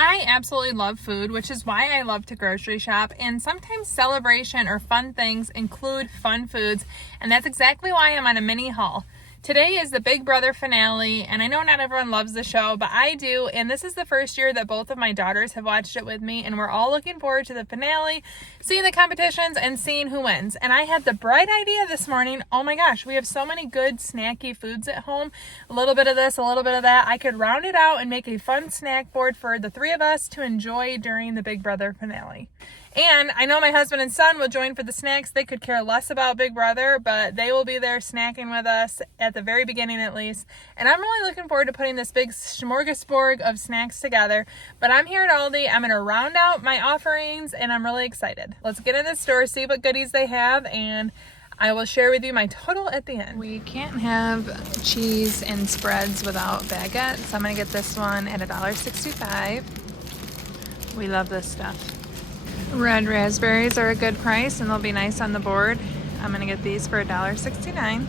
I absolutely love food, which is why I love to grocery shop, and sometimes celebration or fun things include fun foods, and that's exactly why I'm on a mini haul. Today is the Big Brother finale, and I know not everyone loves the show, but I do, and this is the first year that both of my daughters have watched it with me, and we're all looking forward to the finale, seeing the competitions, and seeing who wins. And I had the bright idea this morning, oh my gosh, we have so many good snacky foods at home, a little bit of this, a little bit of that. I could round it out and make a fun snack board for the three of us to enjoy during the Big Brother finale. And I know my husband and son will join for the snacks. They could care less about Big Brother, but they will be there snacking with us at the very beginning at least. And I'm really looking forward to putting this big smorgasbord of snacks together. But I'm here at Aldi. I'm going to round out my offerings, and I'm really excited. Let's get in the store, see what goodies they have, and I will share with you my total at the end. We can't have cheese and spreads without baguette, so I'm going to get this one at $1.65. We love this stuff. Red raspberries are a good price and they'll be nice on the board. I'm going to get these for $1.69.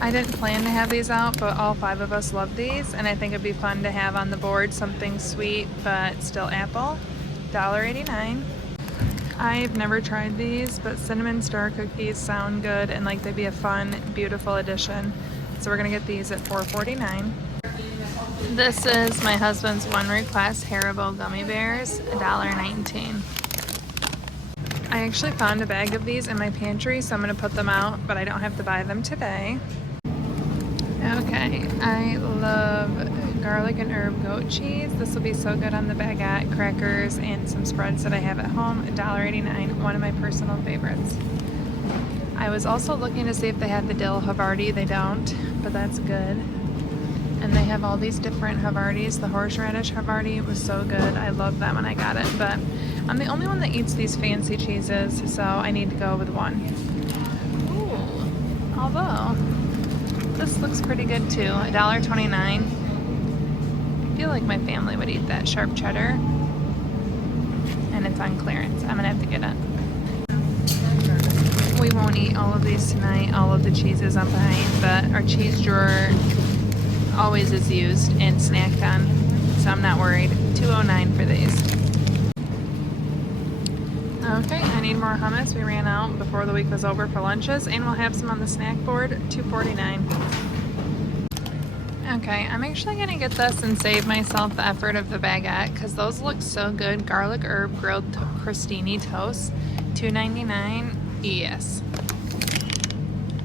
I didn't plan to have these out, but all five of us love these, and I think it'd be fun to have on the board something sweet but still apple. $1.89. I've never tried these, but cinnamon star cookies sound good and like they'd be a fun, beautiful addition. So we're going to get these at $4.49. This is my husband's one request, Haribo gummy bears, $1.19. I actually found a bag of these in my pantry, so I'm going to put them out, but I don't have to buy them today. Okay, I love garlic and herb goat cheese. This will be so good on the baguette, crackers, and some spreads that I have at home, $1.89, one of my personal favorites. I was also looking to see if they had the dill Havarti. They don't, but that's good. And they have all these different Havartis. The horseradish Havarti was so good. I loved that when I got it, but I'm the only one that eats these fancy cheeses, so I need to go with one. Ooh, although this looks pretty good too, $1.29. I feel like my family would eat that sharp cheddar, and it's on clearance. I'm gonna have to get it. We won't eat all of these tonight, all of the cheeses I'm buying, but our cheese drawer always is used and snacked on, so I'm not worried. $2.09 for these. Okay, I need more hummus. We ran out before the week was over for lunches, and we'll have some on the snack board, $2.49. Okay, I'm actually gonna get this and save myself the effort of the baguette because those look so good. Garlic herb grilled crostini toast, $2.99. Yes.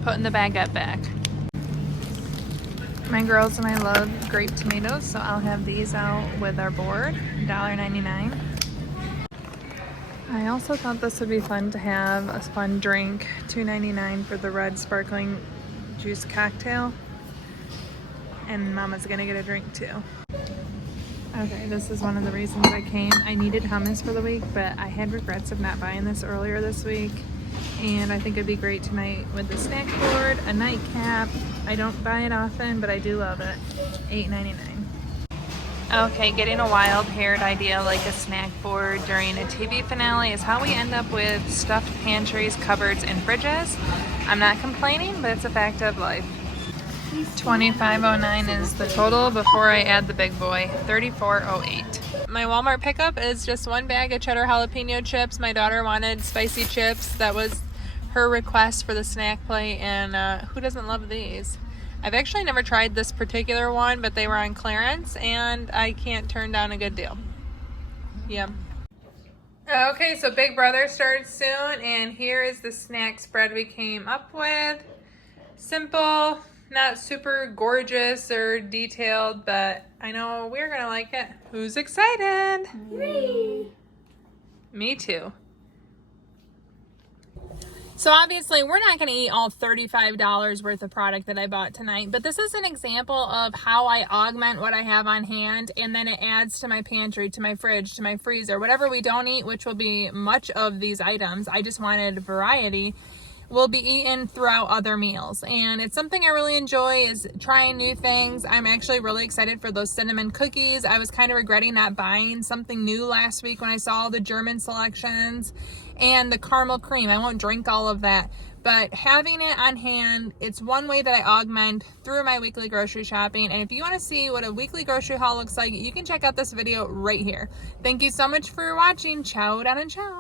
Putting the baguette back. My girls and I love grape tomatoes, so I'll have these out with our board, $1.99. I also thought this would be fun to have a fun drink, $2.99 for the red sparkling juice cocktail. And Mama's gonna get a drink too. Okay, this is one of the reasons I came. I needed hummus for the week, but I had regrets of not buying this earlier this week. And I think it'd be great tonight with the snack board, a nightcap. I don't buy it often, but I do love it. $8.99. Okay, getting a wild-haired idea like a snack board during a TV finale is how we end up with stuffed pantries, cupboards, and fridges. I'm not complaining, but it's a fact of life. $25.09 is the total before I add the big boy, $34.08. My Walmart pickup is just one bag of cheddar jalapeno chips. My daughter wanted spicy chips. That was her request for the snack plate, and who doesn't love these? I've actually never tried this particular one, but they were on clearance, and I can't turn down a good deal. Yum. Okay, so Big Brother starts soon, and here is the snack spread we came up with. Simple, not super gorgeous or detailed, but I know we're gonna like it. Who's excited? Me too. So obviously we're not going to eat all $35 worth of product that I bought tonight, but this is an example of how I augment what I have on hand, and then it adds to my pantry, to my fridge, to my freezer. Whatever we don't eat, which will be much of these items, I just wanted variety, will be eaten throughout other meals. And it's something I really enjoy, is trying new things. I'm actually really excited for those cinnamon cookies. I was kind of regretting not buying something new last week when I saw all the German selections. And the caramel cream, I won't drink all of that, But having it on hand, it's one way that I augment through my weekly grocery shopping. And if you want to see what a weekly grocery haul looks like, you can check out this video right here. Thank you so much for watching. Ciao down and ciao.